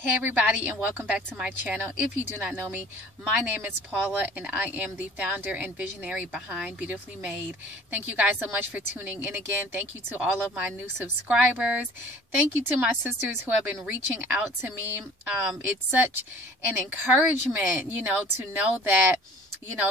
Hey everybody, and welcome back to my channel. If you do not know me, my name is Paula and I am the founder and visionary behind Beautifully Made. Thank you guys so much for tuning in again. Thank you to all of my new subscribers. Thank you to my sisters who have been reaching out to me. It's such an encouragement, to know that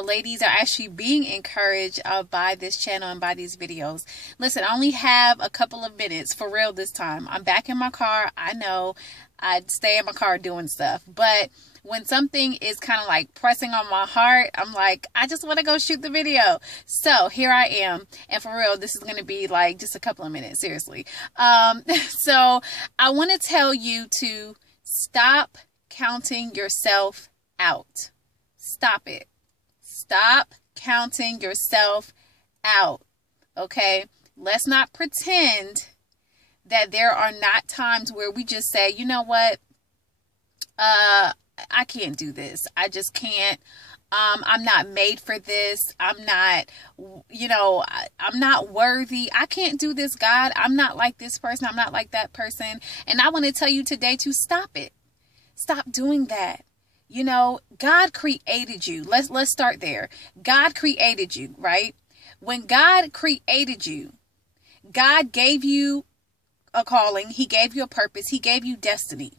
ladies are actually being encouraged by this channel and by these videos. Listen, I only have a couple of minutes for real this time. I'm back in my car. I know I'd stay in my car doing stuff, but when something is kind of like pressing on my heart, I'm like, I just want to go shoot the video. So here I am. And for real, this is going to be like just a couple of minutes, seriously. So I want to tell you to stop counting yourself out. Stop it. Stop counting yourself out. Okay? Let's not pretend that there are not times where we just say, you know what? I can't do this. I just can't. I'm not made for this. I'm not, I'm not worthy. I can't do this, God. I'm not like this person. I'm not like that person. And I want to tell you today to stop it. Stop doing that. God created you. Let's start there. God created you, right? When God created you, God gave you a calling. He gave you a purpose. He gave you destiny.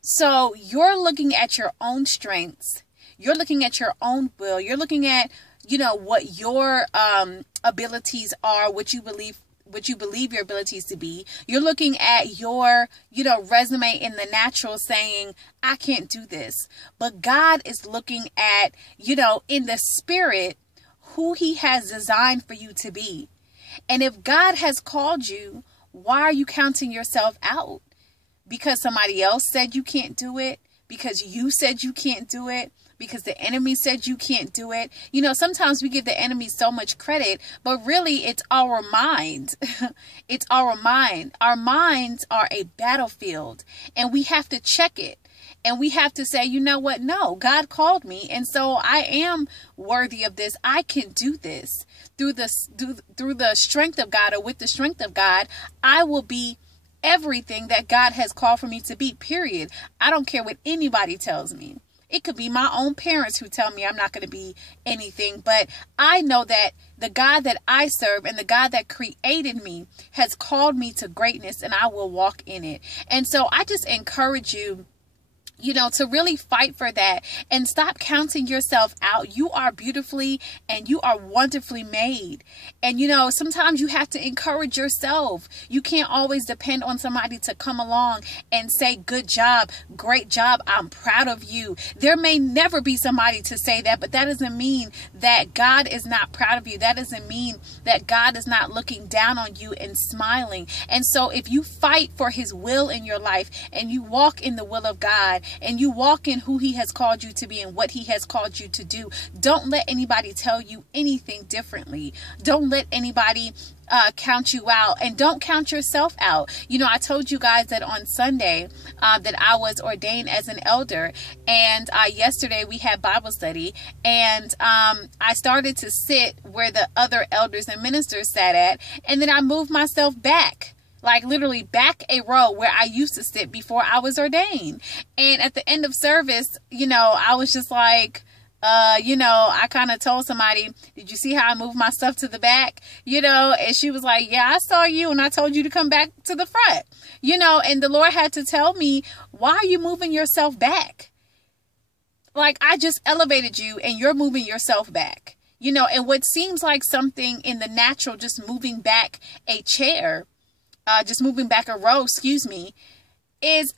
So you're looking at your own strengths. You're looking at your own will. You're looking at, what your abilities are, what you believe your abilities to be. You're looking at your, resume in the natural saying, I can't do this. But God is looking at, in the spirit, who he has designed for you to be. And if God has called you, why are you counting yourself out? Because somebody else said you can't do it? Because you said you can't do it? Because the enemy said you can't do it? Sometimes we give the enemy so much credit, but really it's our mind. It's our mind. Our minds are a battlefield, and we have to check it. And we have to say, you know what? No, God called me. And so I am worthy of this. I can do this through the strength of God, or with the strength of God. I will be everything that God has called for me to be, period. I don't care what anybody tells me. It could be my own parents who tell me I'm not going to be anything. But I know that the God that I serve and the God that created me has called me to greatness, and I will walk in it. And so I just encourage you, to really fight for that and stop counting yourself out. You are beautifully and you are wonderfully made. And, sometimes you have to encourage yourself. You can't always depend on somebody to come along and say, good job, great job, I'm proud of you. There may never be somebody to say that, but that doesn't mean that God is not proud of you. That doesn't mean that God is not looking down on you and smiling. And so if you fight for his will in your life and you walk in the will of God, and you walk in who he has called you to be and what he has called you to do, don't let anybody tell you anything differently. Don't let anybody count you out, and don't count yourself out. I told you guys that on Sunday that I was ordained as an elder, and yesterday we had Bible study, and I started to sit where the other elders and ministers sat at, and then I moved myself back. Like literally back a row where I used to sit before I was ordained. And at the end of service, I was just like, I kind of told somebody, did you see how I moved my stuff to the back? And she was like, yeah, I saw you and I told you to come back to the front, and the Lord had to tell me, why are you moving yourself back? Like, I just elevated you and you're moving yourself back, and what seems like something in the natural, just moving back a chair, just moving back a row, is,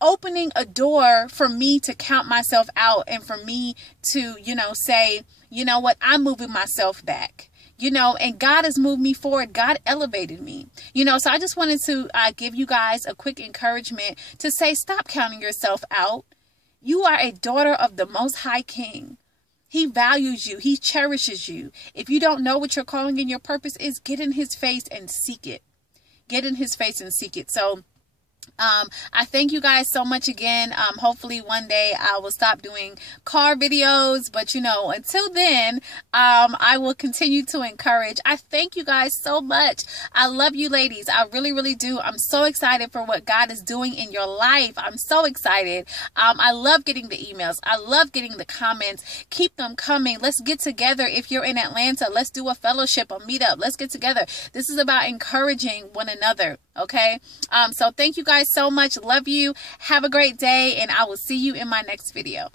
opening a door for me to count myself out and for me to, say, you know what, I'm moving myself back, and God has moved me forward. God elevated me, so I just wanted to give you guys a quick encouragement to say, stop counting yourself out. You are a daughter of the Most High King. He values you. He cherishes you. If you don't know what your calling and your purpose is, get in his face and seek it. Get in his face and seek it. So I thank you guys so much again. Hopefully one day I will stop doing car videos, but you know, until then, I will continue to encourage. I thank you guys so much. I love you ladies. I really, really do. I'm so excited for what God is doing in your life. I'm so excited. I love getting the emails. I love getting the comments. Keep them coming. Let's get together. If you're in Atlanta, let's do a fellowship, a meetup. Let's get together. This is about encouraging one another. Okay. So thank you guys so much. Love you. Have a great day, and I will see you in my next video.